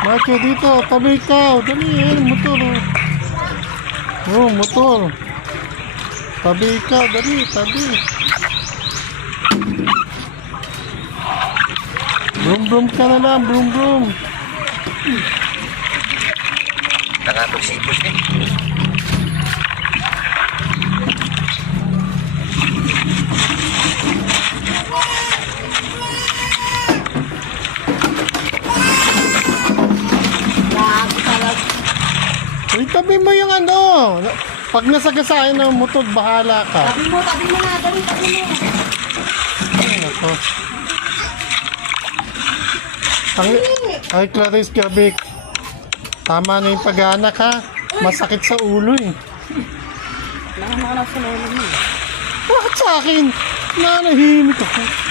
Macho dito, tabi ikaw. Dali, motor. Motor. Tabi ikaw, dali, tabi. Brum brum ka na lang, brum brum. Nakapag-sipos eh. Uy, tabi mo yung ano. Pag nasagasain ng motor, bahala ka. Tabi mo na. Dali, tabi mo. Ay, ako. Ay, Clarice Gabik. Tama na yung pag-anak ha. Masakit sa ulo eh. Nakamakalap sa lolo mo. Bakit sa akin? Nanahimik ako.